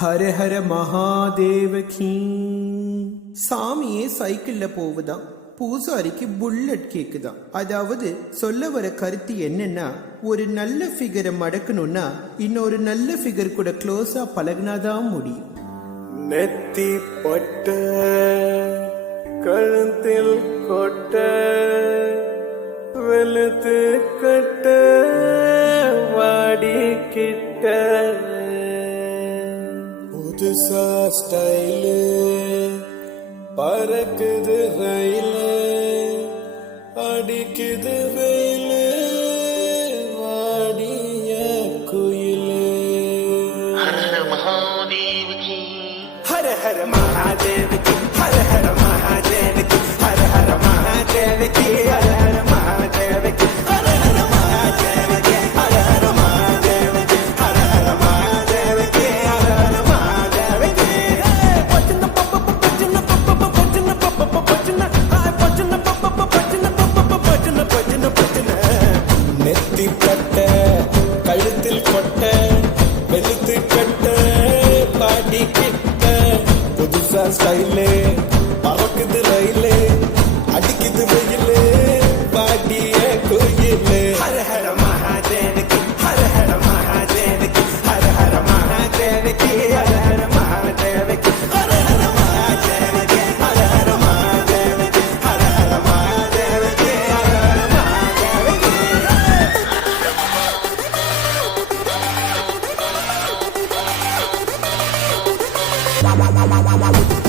ஹர ஹர மகாதேவகி. சாமியே சைக்கிள்ல போகுதான், பூசாரிக்கு புல்லட் கேக்குதான். அதாவது சொல்ல வர கருத்து என்னன்னா, ஒரு நல்ல ஃபிகரை மடக்கணும்னா இன்னொரு நல்ல ஃபிகர் கூட க்ளோஸா பழகினாதான் முடியும். நெத்தி பட்ட கழுத்தில் கொட்ட வெளுத்து கட்ட வாடி கிட்ட புதுசா ஸ்டைலு பறக்குது ரயிலு அடிக்குது வெயிலு வாடிய குயிலு. ஹர ஹர மகாதேவ கி. ஹர ஹர மகாதேவ கி. ஹர ஹர மகாதேவ கி. ஹர ஹர மகாதேவ கி. ஹர ஹர மகாதேவ கி. ஹர ஹர மகாதேவ கி. ஹர ஹர மகாதேவ கி. ஹர ஹர மகாதேவ கி. ஹர ஹர மகாதேவ கி. பச்சன பப்ப பச்சன பப்ப பச்சன பப்ப பச்சன பச்சன பப்ப பச்சன பப்ப பச்சன பச்சன பச்சன. நெத்தி பட்ட கழுத்தில் கொட்ட வெளுத்து கட்ட பாடி கிட்ட புதுசா ஸ்டைலே பறக்குது ரயிலே அடிக்குது வெயிலே பாடிய கோயிலே. ஹர ஹர மகாதேவகி. ஹர ஹர மகாதேவகி. ஹர ஹர மகாதேவகி. ஹர ஹர மகாதேவகி. ஹர ஹர மகாதேவகி. ஹர ஹர மகாதேவகி. ஹர ஹர மகாதேவகி. ஹர ஹர மகாதேவகி.